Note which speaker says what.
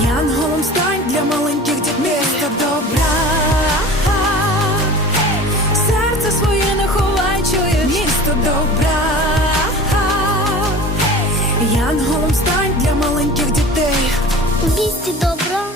Speaker 1: Янголом стань для маленьких дітей та добра, серце своє не ховай, чує місто добра, Янголом стань для маленьких дітей.
Speaker 2: Вісті добра.